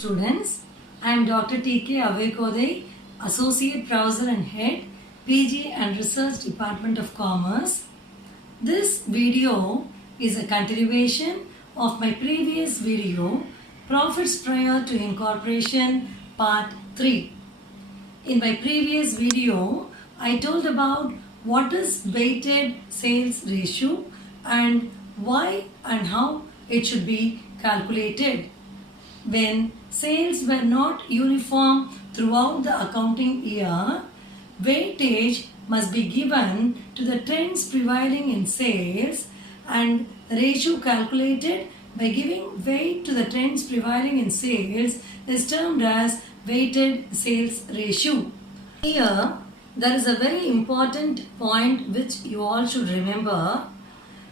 students, I am Dr. T.K. Avekodai, Associate Professor and Head, PG and Research Department of Commerce. This video is a continuation of my previous video, Profits Prior to Incorporation Part 3. In my previous video, I told about what is weighted sales ratio and why and how it should be calculated. When sales were not uniform throughout the accounting year, weightage must be given to the trends prevailing in sales, and the ratio calculated by giving weight to the trends prevailing in sales is termed as weighted sales ratio. Here, there is a very important point which you all should remember.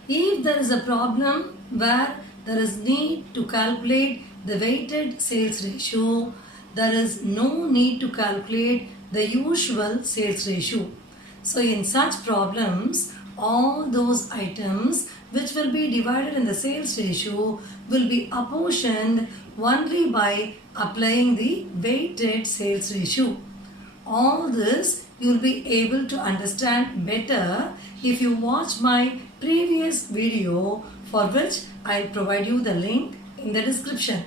If there is a problem where there is need to calculate the weighted sales ratio, there is no need to calculate the usual sales ratio. So in such problems, all those items which will be divided in the sales ratio will be apportioned only by applying the weighted sales ratio. All this you will be able to understand better if you watch my previous video, for which I will provide you the link in the description.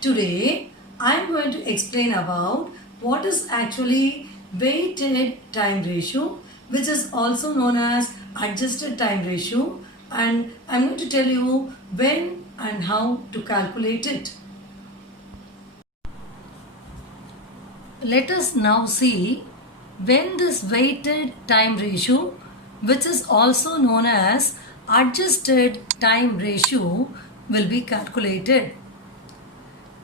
Today I am going to explain about what is actually weighted time ratio, which is also known as adjusted time ratio, and I am going to tell you when and how to calculate it. Let us now see when this weighted time ratio, which is also known as adjusted time ratio, will be calculated.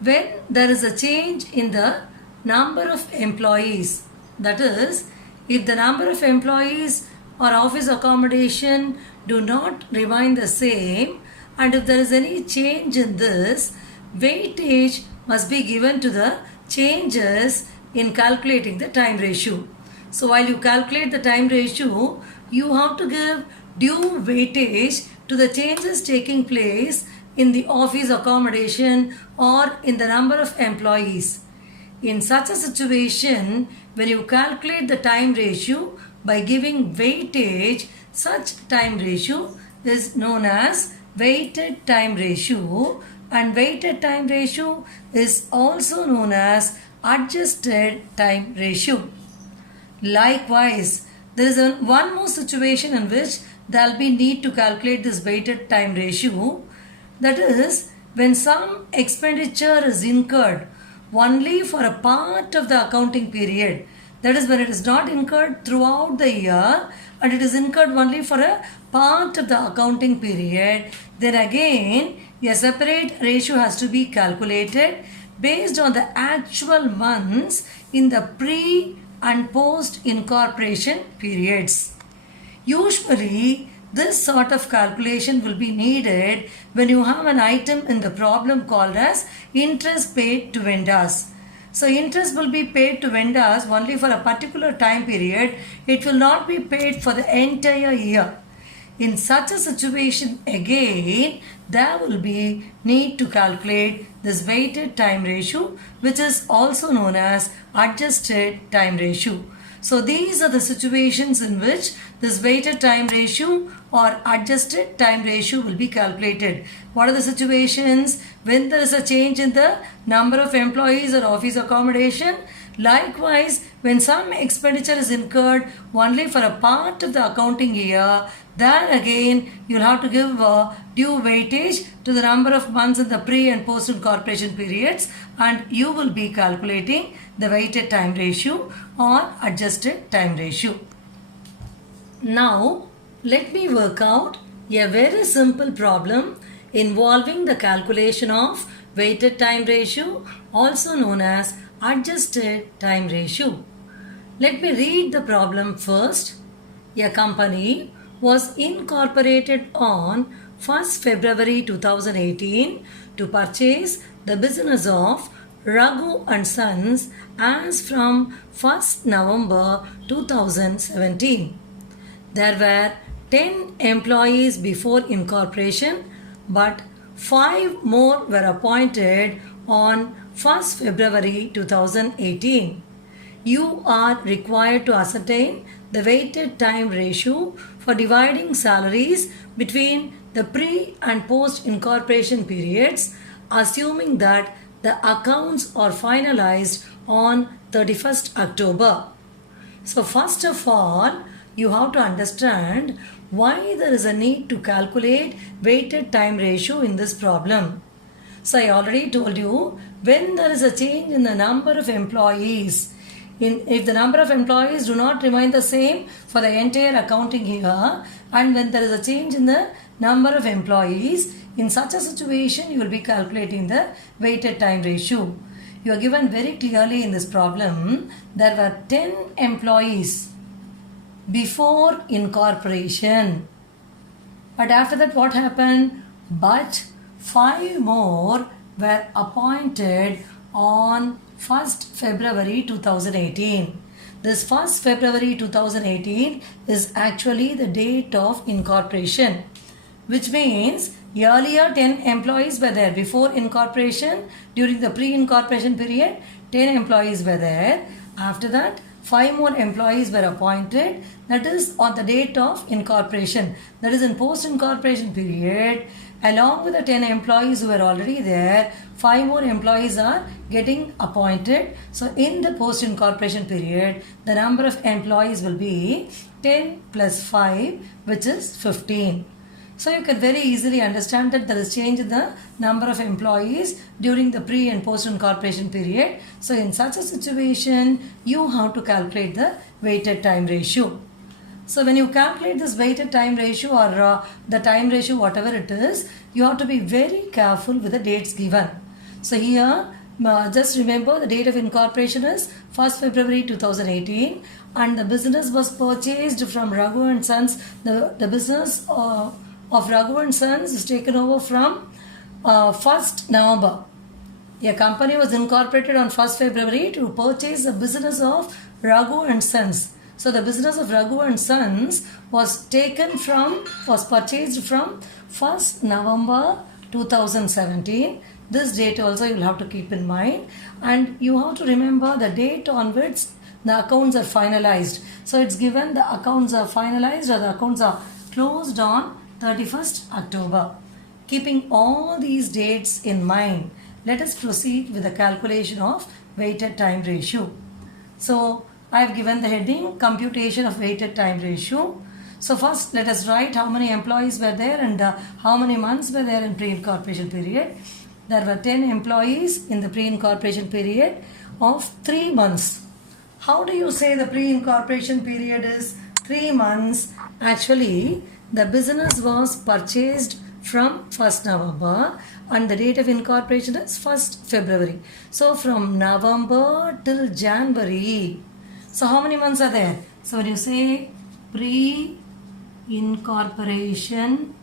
When there is a change in the number of employees, that is, if the number of employees or office accommodation do not remain the same, and if there is any change in this, weightage must be given to the changes in calculating the time ratio. So while you calculate the time ratio, you have to give due weightage to the changes taking place in the office accommodation or in the number of employees. In such a situation, when you calculate the time ratio by giving weightage, such time ratio is known as weighted time ratio, and weighted time ratio is also known as adjusted time ratio. Likewise, there is one more situation in which there will be need to calculate this weighted time ratio. That is, when some expenditure is incurred only for a part of the accounting period. That is, when it is not incurred throughout the year and it is incurred only for a part of the accounting period, then again a separate ratio has to be calculated based on the actual months in the pre and post incorporation periods. Usually, this sort of calculation will be needed when you have an item in the problem called as interest paid to vendors. So interest will be paid to vendors only for a particular time period. It will not be paid for the entire year. In such a situation again, there will be need to calculate this weighted time ratio, which is also known as adjusted time ratio. So these are the situations in which this weighted time ratio or adjusted time ratio will be calculated. What are the situations? When there is a change in the number of employees or office accommodation. Likewise, when some expenditure is incurred only for a part of the accounting year, there again you will have to give due weightage to the number of months in the pre and post incorporation periods, and you will be calculating the weighted time ratio or adjusted time ratio. Now, let me work out a very simple problem involving the calculation of weighted time ratio, also known as adjusted time ratio. Let me read the problem first. A company was incorporated on 1st February 2018 to purchase the business of Raghu and Sons as from 1st November 2017. There were 10 employees before incorporation, but 5 more were appointed on 1st February 2018. You are required to ascertain the weighted time ratio for dividing salaries between the pre and post incorporation periods, assuming that the accounts are finalized on 31st October. So first of all, you have to understand why there is a need to calculate weighted time ratio in this problem. So I already told you, when there is a change in the number of employees, if the number of employees do not remain the same for the entire accounting year, and when there is a change in the number of employees, in such a situation you will be calculating the weighted time ratio. You are given very clearly in this problem, there were 10 employees before incorporation. But after that what happened? But 5 more were appointed on 1st February 2018. This 1st February 2018 is actually the date of incorporation, which means earlier 10 employees were there before incorporation. During the pre-incorporation period, 10 employees were there. After that, 5 more employees were appointed. That is on the date of incorporation. That is in post-incorporation period. Along with the 10 employees who were already there, 5 more employees are getting appointed. So in the post-incorporation period, the number of employees will be 10 plus 5, which is 15. So you can very easily understand that there is change in the number of employees during the pre and post incorporation period. So in such a situation, you have to calculate the weighted time ratio. So when you calculate this weighted time ratio or the time ratio, whatever it is, you have to be very careful with the dates given. So here, just remember the date of incorporation is 1st February 2018 and the business was purchased from Raghu and Sons. The business of Raghu and Sons is taken over from 1st November. A company was incorporated on 1st February to purchase the business of Raghu and Sons. So the business of Raghu and Sons was purchased from 1st November 2017. This date also you will have to keep in mind, and you have to remember the date on which the accounts are finalized. So it's given the accounts are finalized or the accounts are closed on 31st October. Keeping all these dates in mind, let us proceed with the calculation of weighted time ratio. So I have given the heading computation of weighted time ratio. So first let us write how many employees were there and how many months were there in pre-incorporation period. There were 10 employees in the pre-incorporation period of 3 months. How do you say the pre-incorporation period is 3 months? Actually, the business was purchased from 1st November and the date of incorporation is 1st February. So from November till January. So how many months are there? So when you say pre-incorporation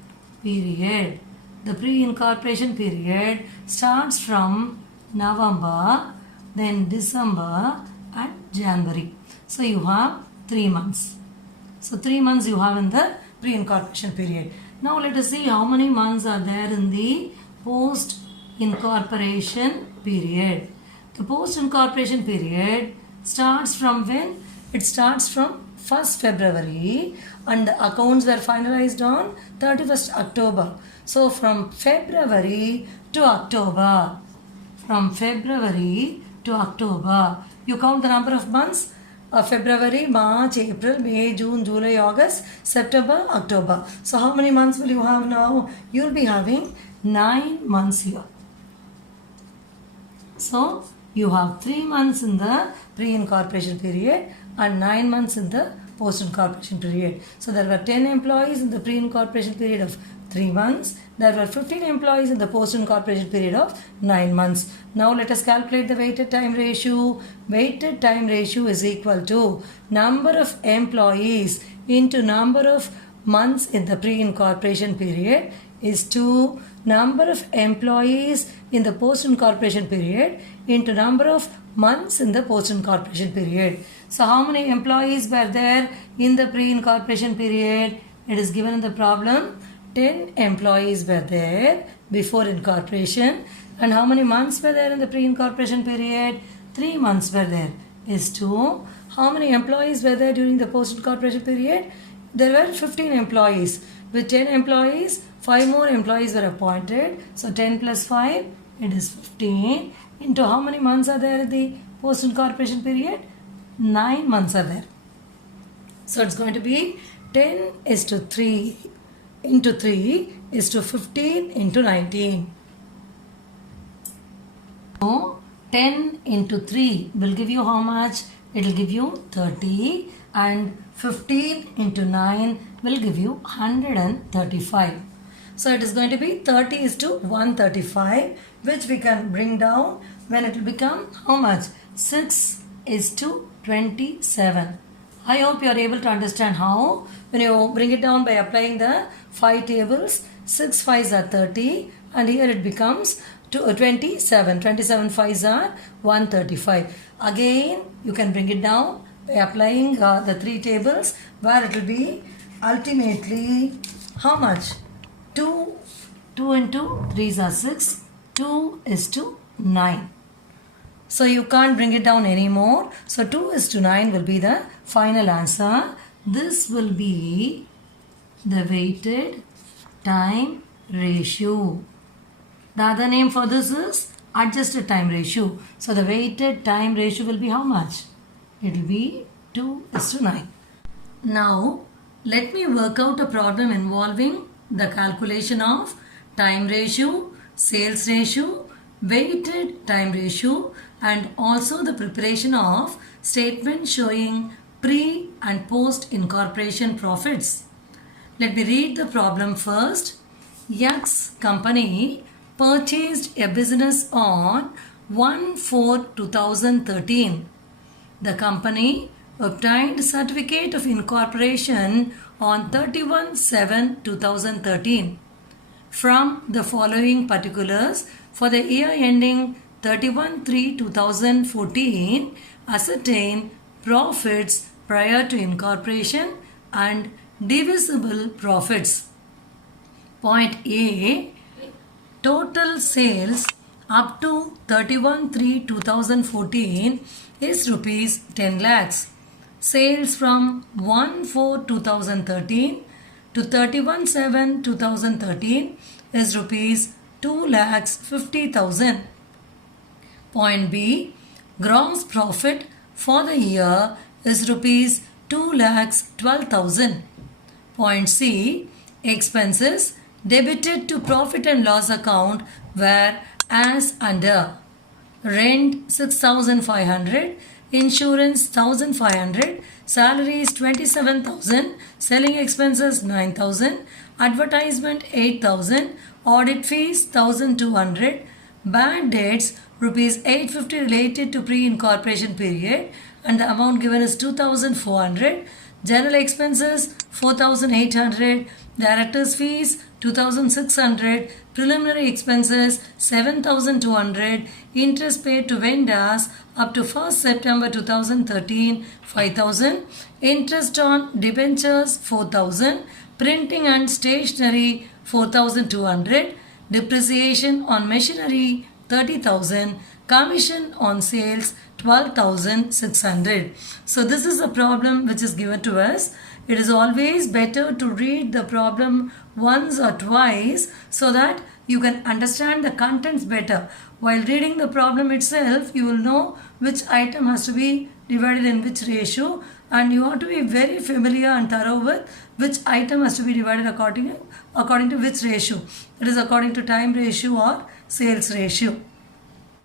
period, the pre-incorporation period starts from November, then December and January. So you have 3 months. So 3 months you have in the pre-incorporation period. Now let us see how many months are there in the post-incorporation period. The post-incorporation period starts from when? It starts from 1st February and the accounts were finalized on 31st October. So from February to October. From February to October. You count the number of months. February, March, April, May, June, July, August, September, October. So how many months will you have now? You will be having 9 months here. So you have 3 months in the pre-incorporation period and 9 months in the post-incorporation period. So there were 10 employees in the pre-incorporation period of 3 months. There were 15 employees in the post-incorporation period of 9 months. Now let us calculate the weighted time ratio. Weighted time ratio is equal to number of employees into number of months in the pre-incorporation period is to number of employees in the post-incorporation period into number of months in the post-incorporation period. So how many employees were there in the pre-incorporation period? It is given in the problem 10 employees were there before incorporation, and how many months were there in the pre-incorporation period? 3 months were there. Is to how many employees were there during the post-incorporation period? There were 15 employees. With 10 employees, 5 more employees were appointed. So 10 plus 5, it is 15. Into how many months are there in the post-incorporation period? 9 months are there. So it's going to be 10 is to 3 into 3 is to 15 into 19. So 10 into 3 will give you how much? It will give you 30, and 15 into 9 will give you 135. So it is going to be 30 is to 135, which we can bring down when it will become how much? 6 is to 27. I hope you are able to understand how. When you bring it down by applying the 5 tables, 6 5s are 30, and here it becomes 27. 27 5s are 135. Again, you can bring it down by applying the 3 tables, where it will be ultimately how much? 2 into 3s are 6. 2 is to 9. So you can't bring it down anymore. So 2 is to 9 will be the final answer. This will be the weighted time ratio. The other name for this is adjusted time ratio. So the weighted time ratio will be how much? It will be 2 is to 9. Now let me work out a problem involving the calculation of time ratio, sales ratio, weighted time ratio, and also the preparation of statement showing pre and post incorporation profits. Let me read the problem first. X company purchased a business on 1/4/2013. The company obtained certificate of incorporation on 31/7/2013. From the following particulars for the year ending 31/3/2014, ascertain profits prior to incorporation and divisible profits. Point A. Total sales up to 31/3/2014 is rupees 10 lakhs. Sales from 1/4/2013 to 31/7/2013 is rupees 2,50,000. Point B. Gross profit for the year is rupees 2,12,000. Point C. Expenses debited to profit and loss account were as under: rent 6,500, insurance 1,500, salaries 27,000, selling expenses 9,000, advertisement 8,000, audit fees 1,200, bad debts rupees 850 related to pre-incorporation period, and the amount given is 2,400, general expenses 4,800, directors fees 2,600, preliminary expenses 7,200, interest paid to vendors up to 1st September 2013 5,000, interest on debentures 4,000, printing and stationery 4,200, depreciation on machinery 30,000, commission on sales 12,600. So this is a problem which is given to us. It is always better to read the problem once or twice so that you can understand the contents better. While reading the problem itself, you will know which item has to be divided in which ratio, and you have to be very familiar and thorough with which item has to be divided according to which ratio. It is according to time ratio or sales ratio.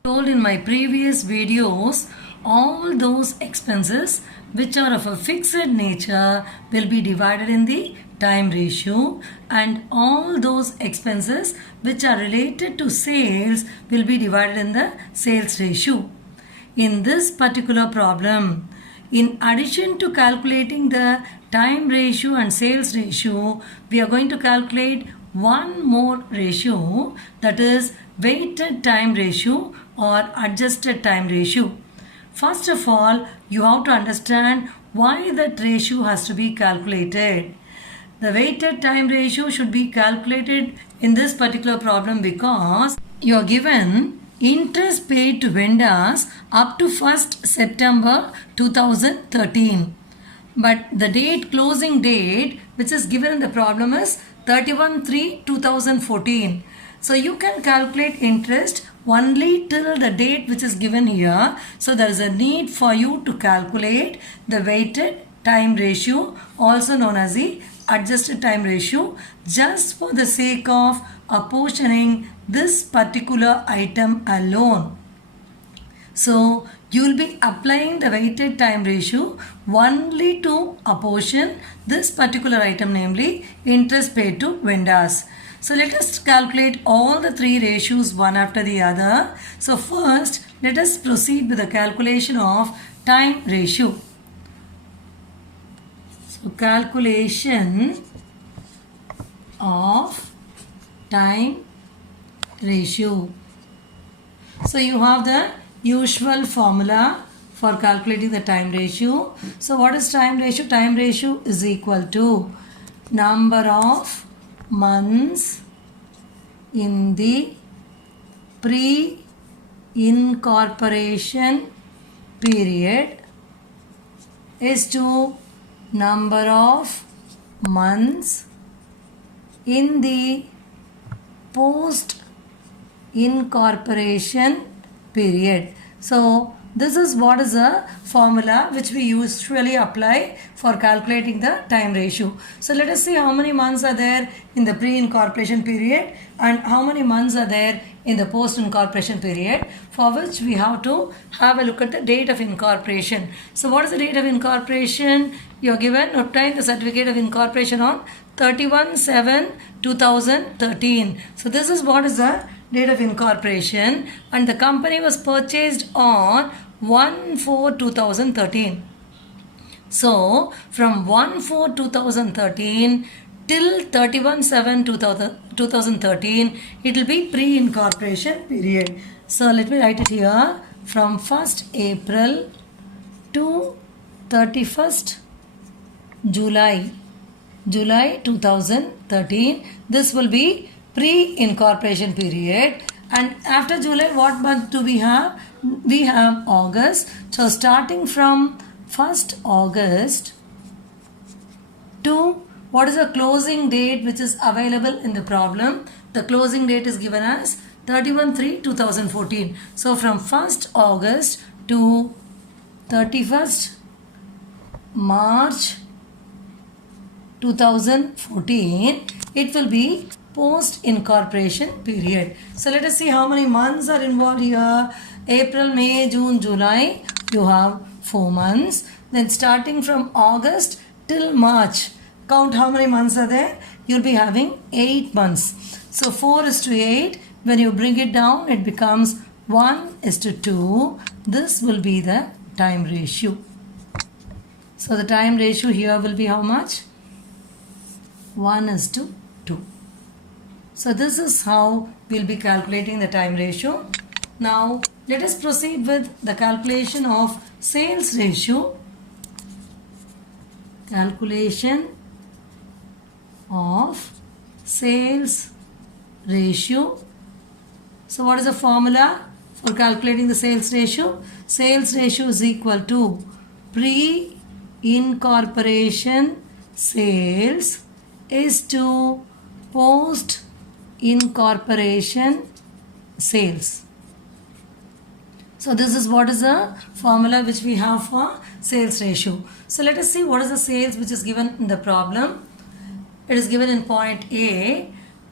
Told in my previous videos, all those expenses which are of a fixed nature will be divided in the time ratio, and all those expenses which are related to sales will be divided in the sales ratio. In this particular problem, in addition to calculating the time ratio and sales ratio, we are going to calculate one more ratio, that is weighted time ratio or adjusted time ratio. First of all, you have to understand why that ratio has to be calculated. The weighted time ratio should be calculated in this particular problem because you are given interest paid to vendors up to 1st September 2013. But the closing date which is given in the problem is 31/3/2014. So you can calculate interest only till the date which is given here. So there is a need for you to calculate the weighted time ratio, also known as the adjusted time ratio, just for the sake of apportioning this particular item alone. So you will be applying the weighted time ratio only to apportion this particular item, namely interest paid to vendors. So let us calculate all the three ratios one after the other. So first, let us proceed with the calculation of time ratio. So calculation of time ratio. So you have the usual formula for calculating the time ratio. So what is time ratio? Time ratio is equal to number of months in the pre-incorporation period is to number of months in the post-incorporation period. So this is what is a formula which we usually apply for calculating the time ratio. So let us see how many months are there in the pre-incorporation period and how many months are there in the post-incorporation period, for which we have to have a look at the date of incorporation. So what is the date of incorporation? You are given obtain the certificate of incorporation on 31/7/2013. So this is what is the date of incorporation, and the company was purchased on 1/4/2013. So from 1/4/2013 till 31/7/2013 it will be pre-incorporation period. So let me write it here. From 1st April to 31st July 2013, this will be pre-incorporation period. And after July, what month do we have? We have August. So starting from 1st August to what is the closing date which is available in the problem? The closing date is given as 31/3/2014. So from 1st August to 31st March 2014, it will be post-incorporation period. So let us see how many months are involved here. April, May, June, July, you have 4 months. Then starting from August till March, count how many months are there. You'll be having 8 months. So 4:8, when you bring it down, it becomes 1:2. This will be the time ratio. So the time ratio here will be how much? 1:2. So this is how we'll be calculating the time ratio. Now let us proceed with the calculation of sales ratio. Calculation of sales ratio. So what is the formula for calculating the sales ratio? Sales ratio is equal to pre-incorporation sales is to post-incorporation sales. So this is what is the formula which we have for sales ratio. So let us see what is the sales which is given in the problem. It is given in point A.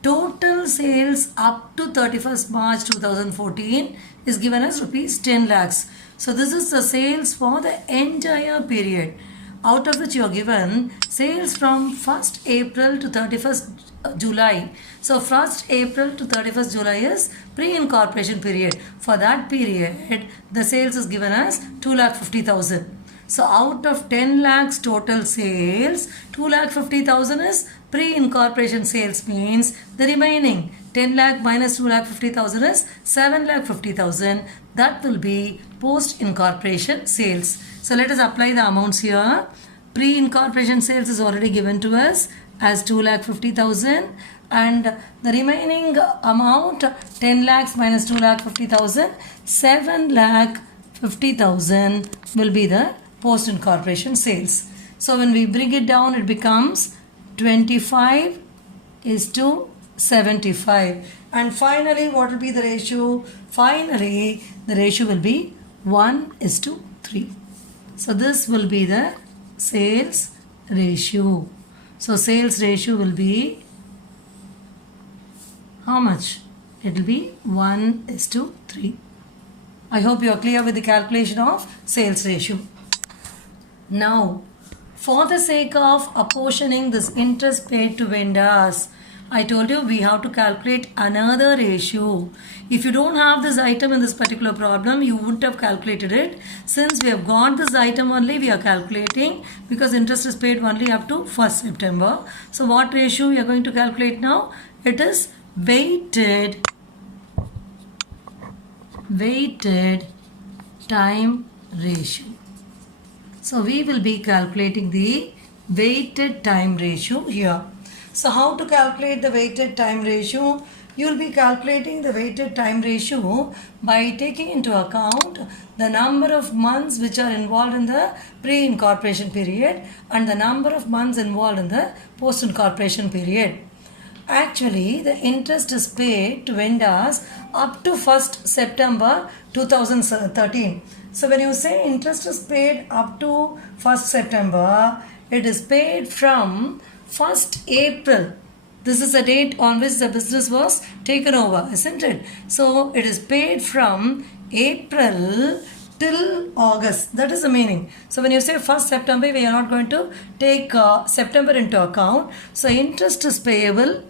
Total sales up to 31st March 2014 is given as rupees 10 lakhs. So this is the sales for the entire period, out of which you are given sales from 1st April to 31st July. So 1st April to 31st July is pre-incorporation period. For that period, the sales is given as 2,50,000. So out of 10 lakhs total sales, 2,50,000 is pre-incorporation sales, means the remaining 10 lakh minus 2,50,000 is 7,50,000. That will be post-incorporation sales. So let us apply the amounts here. Pre-incorporation sales is already given to us, as 2,50,000, and the remaining amount 10 lakhs minus 2,50,000, 7,50,000 will be the post incorporation sales. So when we bring it down, it becomes 25 is to 75. And finally, what will be the ratio? Finally, the ratio will be 1 is to 3. So this will be the sales ratio. So sales ratio will be how much? It will be 1 is to 3. I hope you are clear with the calculation of sales ratio. Now, for the sake of apportioning this interest paid to vendors, I told you we have to calculate another ratio. If you don't have this item in this particular problem, you wouldn't have calculated it. Since we have got this item only, we are calculating because interest is paid only up to 1st September. So what ratio we are going to calculate now? It is weighted time ratio. So we will be calculating the weighted time ratio here. So how to calculate the weighted time ratio? You will be calculating the weighted time ratio by taking into account the number of months which are involved in the pre-incorporation period and the number of months involved in the post-incorporation period. Actually, the interest is paid to vendors up to 1st September 2013. So when you say interest is paid up to 1st September, it is paid from 1st April. This is the date on which the business was taken over, isn't it? So it is paid from April till August. That is the meaning. So when you say 1st September, we are not going to take September into account. So interest is payable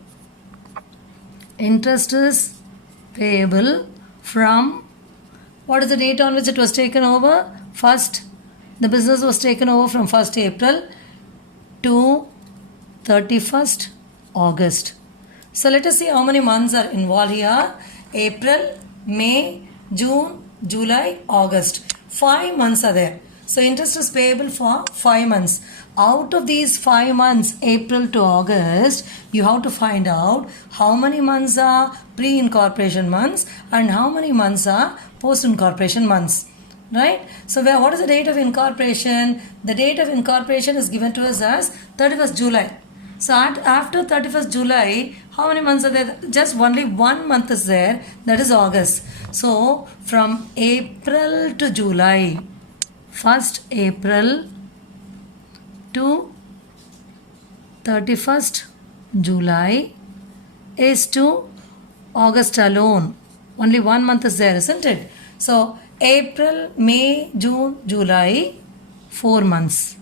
from, what is the date on which it was taken over? The business was taken over from 1st April to 31st August. So let us see how many months are involved here. April, May, June, July, August. 5 months are there. So interest is payable for 5 months. Out of these 5 months, April to August, you have to find out how many months are pre-incorporation months and how many months are post-incorporation months. Right? So what is the date of incorporation? The date of incorporation is given to us as 31st July. So after 31st July, how many months are there? Just only 1 month is there, that is August. So from April to July, 1st April to 31st July is to August alone. Only 1 month is there, isn't it? So April, May, June, July, 4 months.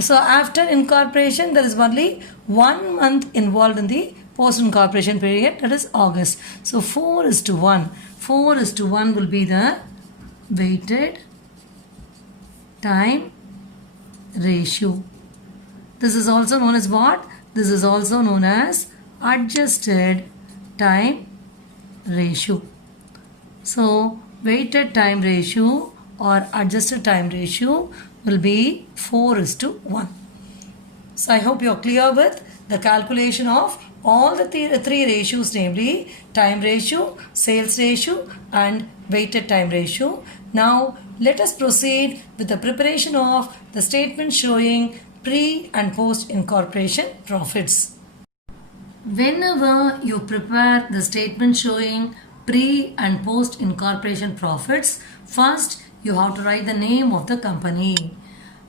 So after incorporation, there is only 1 month involved in the post-incorporation period, that is August. So 4 is to 1. 4 is to 1 will be the weighted time ratio. This is also known as what? This is also known as adjusted time ratio. So weighted time ratio or adjusted time ratio will be 4 is to 1. So I hope you are clear with the calculation of all the three ratios, namely time ratio, sales ratio and weighted time ratio. Now let us proceed with the preparation of the statement showing pre and post incorporation profits. Whenever you prepare the statement showing pre and post incorporation profits, first you have to write the name of the company.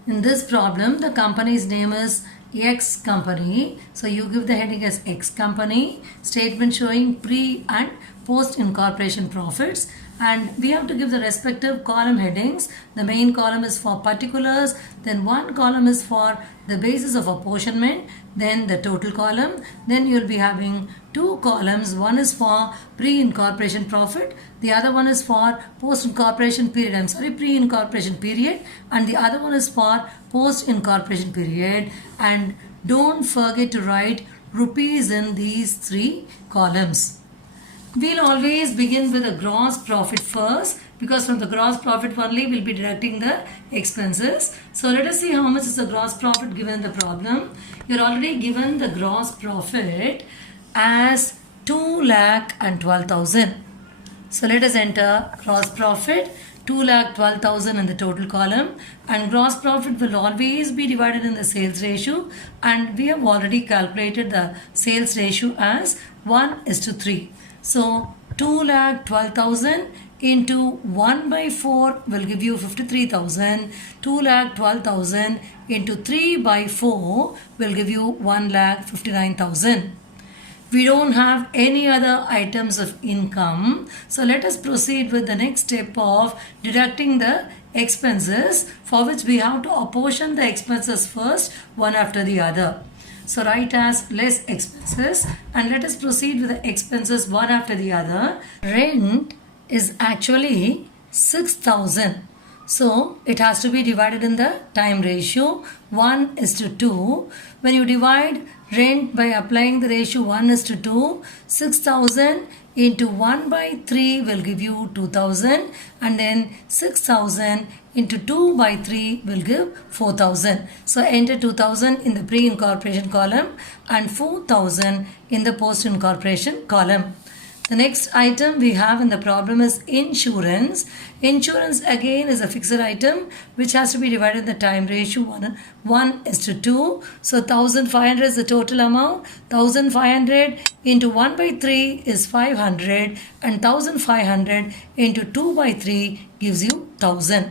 In this problem, the company's name is X company. So you give the heading as X company, statement showing pre and post incorporation profits, and we have to give the respective column headings. The main column is for particulars, then one column is for the basis of apportionment, then the total column, then you will be having two columns. One is for pre-incorporation profit, the other one is for post-incorporation period, pre-incorporation period, and the other one is for post-incorporation period. And don't forget to write rupees in these three columns. We'll always begin with a gross profit first, because from the gross profit only we'll be deducting the expenses. So let us see how much is the gross profit given in the problem. you're already given the gross profit as 2,12,000. So let us enter gross profit 2,12,000 in the total column, and gross profit will always be divided in the sales ratio, and we have already calculated the sales ratio as 1:3. So 2,12,000 into 1 by 4 will give you 53,000. 2,12,000 into 3 by 4 will give you 1,59,000. We don't have any other items of income. So let us proceed with the next step of deducting the expenses, for which we have to apportion the expenses first, one after the other. So write as less expenses, and let us proceed with the expenses one after the other. Rent is actually 6,000. So it has to be divided in the time ratio 1:2. When you divide rent by applying the ratio 1:2, 6,000 into 1 by 3 will give you 2,000, and then 6,000 into 2 by 3 will give 4,000. So enter 2,000 in the pre-incorporation column and 4,000 in the post-incorporation column. The next item we have in the problem is insurance. Insurance again is a fixed item which has to be divided in the time ratio 1:2. So 1,500 is the total amount. 1,500 into 1 by 3 is 500, and 1,500 into 2 by 3 gives you 1,000.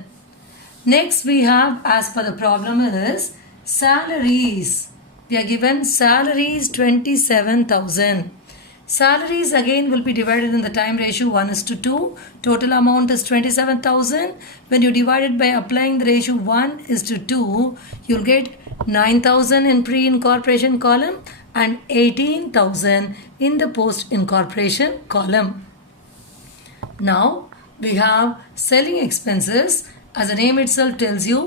Next we have, as per the problem, is salaries. We are given salaries 27,000. Salaries again will be divided in the time ratio 1:2. Total amount is 27,000. When you divide it by applying the ratio 1:2, you'll get 9,000 in pre-incorporation column and 18,000 in the post-incorporation column. Now we have selling expenses. As the name itself tells you,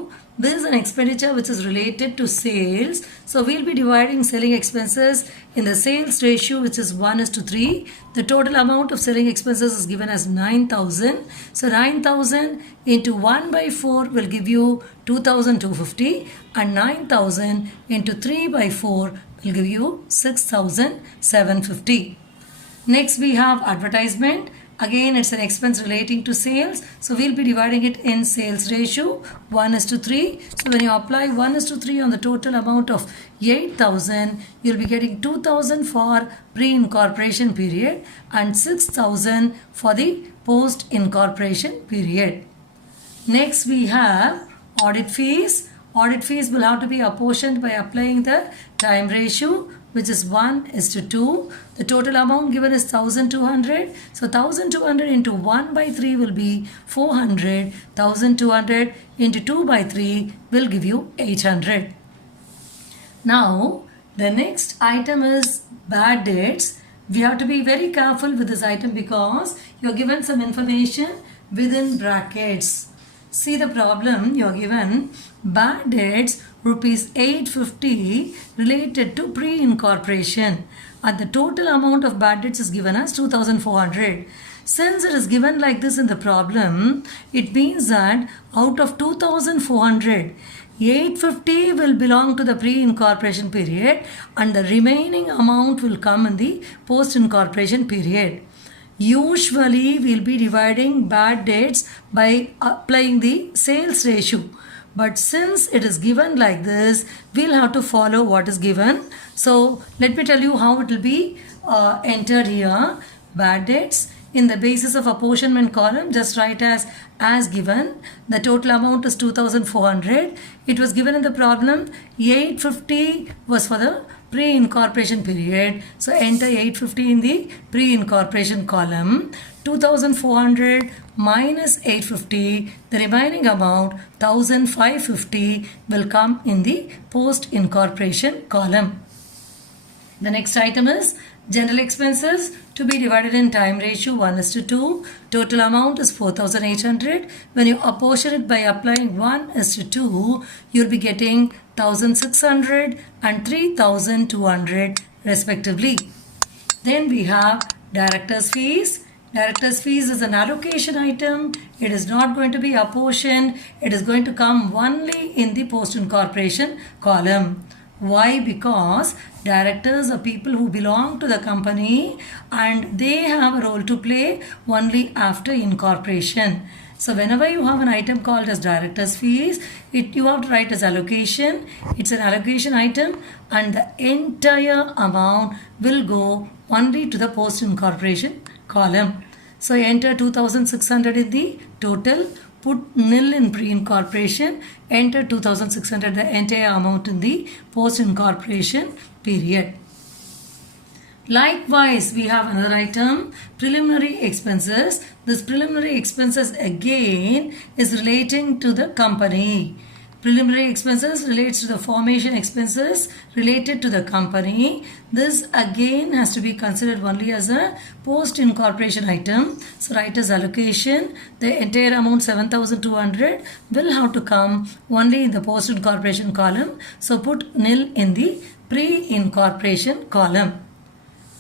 this is an expenditure which is related to sales. So we'll be dividing selling expenses in the sales ratio, which is 1:3. The total amount of selling expenses is given as 9,000. So 9,000 into 1 by 4 will give you 2,250, and 9,000 into 3 by 4 will give you 6,750. Next we have advertisement. Again, it's an expense relating to sales. So we'll be dividing it in sales ratio 1:3. So when you apply 1:3 on the total amount of 8,000, you'll be getting 2,000 for pre-incorporation period and 6,000 for the post-incorporation period. Next we have audit fees. Audit fees will have to be apportioned by applying the time ratio, which is 1:2. The total amount given is 1,200. So 1,200 into 1 by 3 will be 400. 1,200 into 2 by 3 will give you 800. Now the next item is bad debts. We have to be very careful with this item because you are given some information within brackets. See the problem, you are given bad debts rupees 850 related to pre-incorporation, and the total amount of bad debts is given as 2,400. Since it is given like this in the problem, it means that out of 2,400, 850 will belong to the pre-incorporation period and the remaining amount will come in the post-incorporation period. Usually we will be dividing bad debts by applying the sales ratio. But since it is given like this, we'll have to follow what is given. So let me tell you how it will be entered here. Bad debts in the basis of apportionment column, just write as given. The total amount is 2,400. It was given in the problem. 850 was for the pre-incorporation period. So enter 850 in the pre-incorporation column. 2,400 minus 850, the remaining amount 1,550 will come in the post-incorporation column. The next item is general expenses to be divided in time ratio 1:2. Total amount is 4,800. When you apportion it by applying 1:2, you'll be getting 1,600 and 3,200 respectively. Then we have director's fees. Director's fees is an allocation item. It is not going to be apportioned. It is going to come only in the post-incorporation column. Why? Because directors are people who belong to the company and they have a role to play only after incorporation. So whenever you have an item called as director's fees, you have to write as allocation. It's an allocation item and the entire amount will go only to the post incorporation column. So enter 2600 in the total, put nil in pre-incorporation, enter 2600 the entire amount in the post-incorporation period. Likewise, we have another item, preliminary expenses. This preliminary expenses again is relating to the company. Preliminary expenses relates to the formation expenses related to the company. This again has to be considered only as a post-incorporation item. So write as allocation. The entire amount 7,200 will have to come only in the post-incorporation column. So put nil in the pre-incorporation column.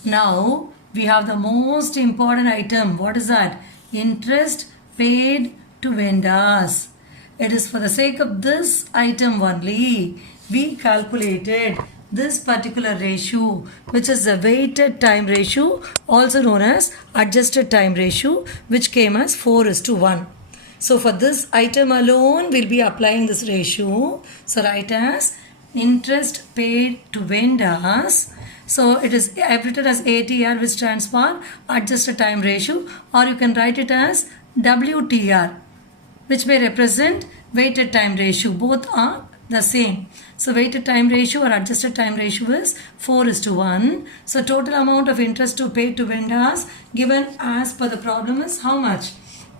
Now we have the most important item. What is that? Interest paid to vendors. It is for the sake of this item only we calculated this particular ratio, which is the weighted time ratio, also known as adjusted time ratio, which came as 4:1. So for this item alone, we'll be applying this ratio. So write as interest paid to vendors. So it is, I've written as ATR, which stands for adjusted time ratio, or you can write it as WTR, which may represent weighted time ratio. Both are the same. So weighted time ratio or adjusted time ratio is 4:1. So total amount of interest to pay to vendors given as per the problem is how much?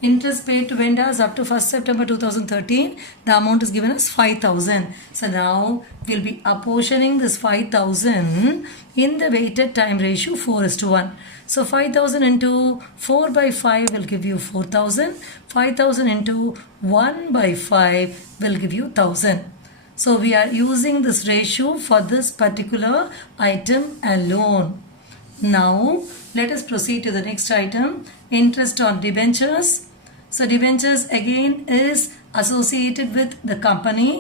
Interest paid to vendors up to 1st September 2013, the amount is given as 5,000. So now we'll be apportioning this 5,000 in the weighted time ratio 4:1. So 5,000 into 4 by 5 will give you 4,000. 5,000 into 1 by 5 will give you 1,000. So we are using this ratio for this particular item alone. Now let us proceed to the next item, interest on debentures. So debentures again is associated with the company.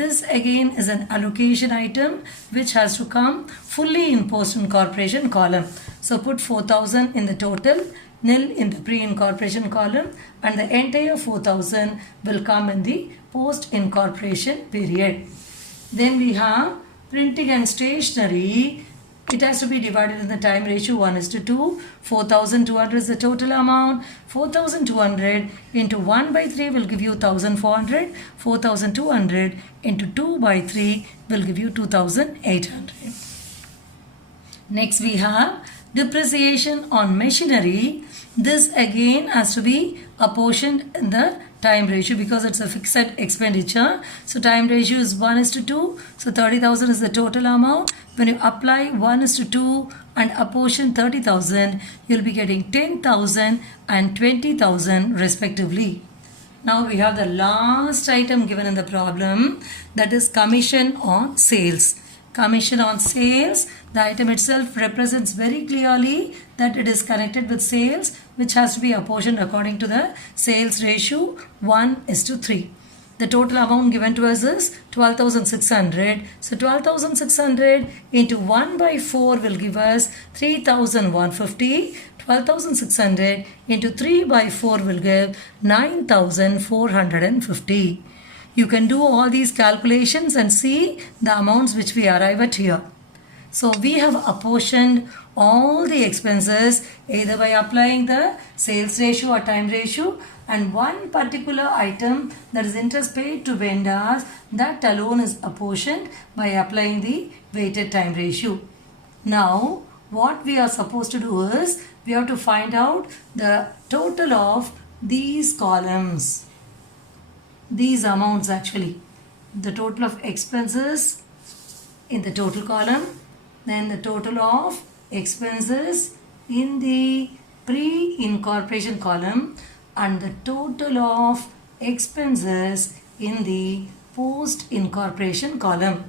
This again is an allocation item which has to come fully in post-incorporation column. So put 4,000 in the total, nil in the pre-incorporation column, and the entire 4,000 will come in the post-incorporation period. Then we have printing and stationery. It has to be divided in the time ratio 1:2. 4,200 is the total amount. 4,200 into 1 by 3 will give you 1,400. 4,200 into 2 by 3 will give you 2,800. Next we have depreciation on machinery. This again has to be apportioned in the time ratio because it's a fixed expenditure. So time ratio is 1:2. So 30,000 is the total amount. When you apply 1:2 and apportion 30,000, you'll be getting 10,000 and 20,000 respectively. Now we have the last item given in the problem, that is commission on sales. Commission on sales, the item itself represents very clearly that it is connected with sales, which has to be apportioned according to the sales ratio 1:3. The total amount given to us is 12,600. So 12,600 into 1 by 4 will give us 3,150. 12,600 into 3 by 4 will give 9,450. You can do all these calculations and see the amounts which we arrive at here. So we have apportioned all the expenses either by applying the sales ratio or time ratio, and one particular item, that is interest paid to vendors, that alone is apportioned by applying the weighted time ratio. Now what we are supposed to do is we have to find out the total of these columns, these amounts actually, the total of expenses in the total column, then the total of expenses in the pre-incorporation column, and the total of expenses in the post-incorporation column.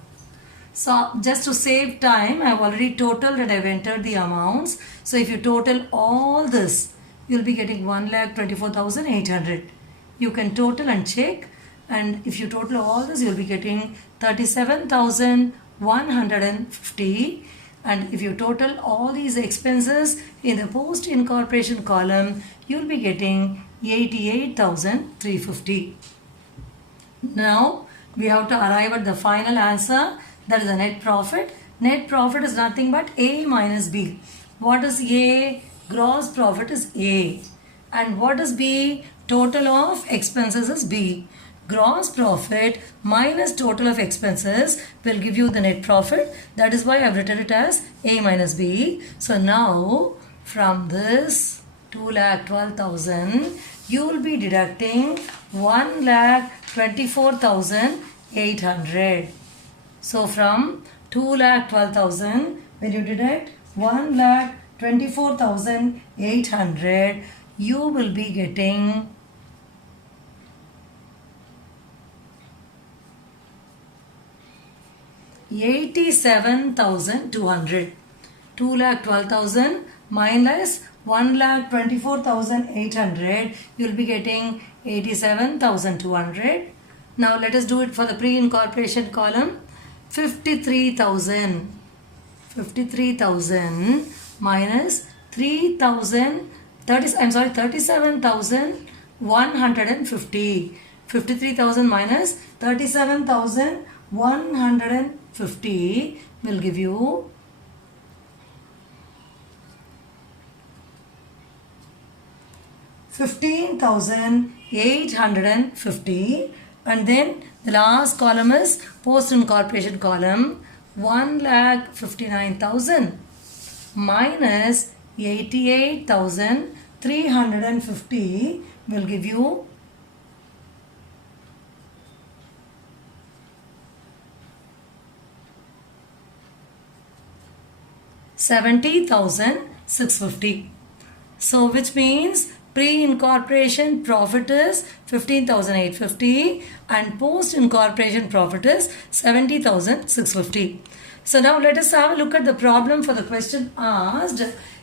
So just to save time, I have already totaled and I have entered the amounts. So if you total all this, you will be getting 1,24,800. You can total and check, and if you total all this, you will be getting 37,100 150, and if you total all these expenses in the post incorporation column, you'll be getting 88,350. Now we have to arrive at the final answer, that is the net profit. Net profit is nothing but A minus B. What is A? Gross profit is A. And what is B? Total of expenses is B. Gross profit minus total of expenses will give you the net profit. That is why I have written it as A minus B. So now from this 2,12,000, you will be deducting 1,24,800. So from 2,12,000, when you deduct 1,24,800, you will be getting 87,200. 2,12,000 minus 1,24,800, you will be getting 87,200. Now let us do it for the pre-incorporation column. 53,000. 53,000 minus 37,150. 53,000 minus 37,150 will give you 15,850, and then the last column is post incorporation column. 1,59,000 minus 88,350 will give you 70,650. So which means pre-incorporation profit is 15,850 and post-incorporation profit is 70,650. So now let us have a look at the problem for the question asked.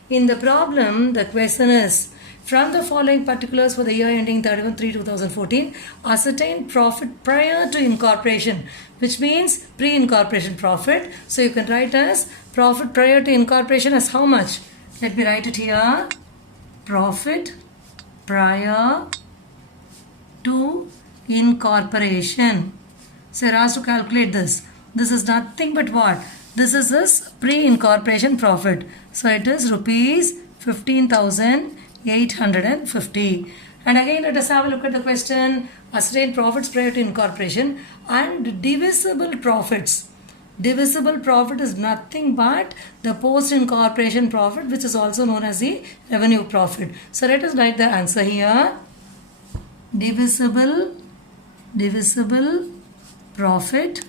In the problem, the question is, from the following particulars for the year ending 31/3/2014, ascertain profit prior to incorporation, which means pre-incorporation profit. So you can write as profit prior to incorporation as how much? Let me write it here. Profit prior to incorporation. So you're asked to calculate this. This is nothing but what? This is this pre-incorporation profit. So it is rupees 15,850. And again, let us have a look at the question. Ascertain profits prior to incorporation and divisible profits. Divisible profit is nothing but the post-incorporation profit, which is also known as the revenue profit. So let us write the answer here. Divisible profit,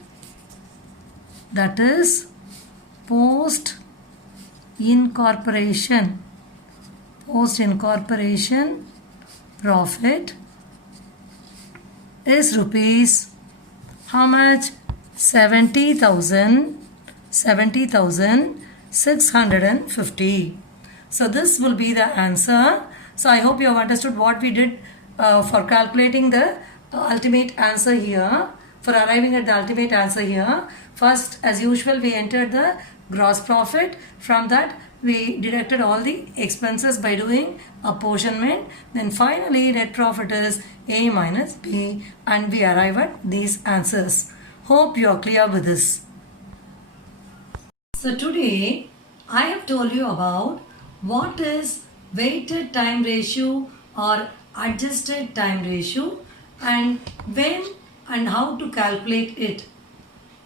that is post-incorporation profit is rupees how much? 70,650. So this will be the answer. So I hope you have understood what we did for calculating the ultimate answer here. For arriving at the ultimate answer here, first as usual we entered the gross profit. From that we deducted all the expenses by doing apportionment. Then finally net profit is A minus B, and we arrive at these answers. Hope you are clear with this. So today I have told you about what is weighted time ratio or adjusted time ratio and when and how to calculate it.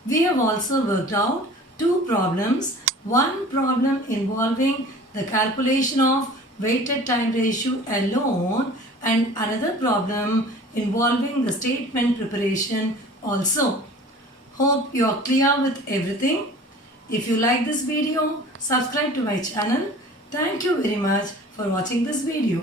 We have also worked out two problems. One problem involving the calculation of weighted time ratio alone and another problem involving the statement preparation also. Hope you are clear with everything. If you like this video, subscribe to my channel. Thank you very much for watching this video.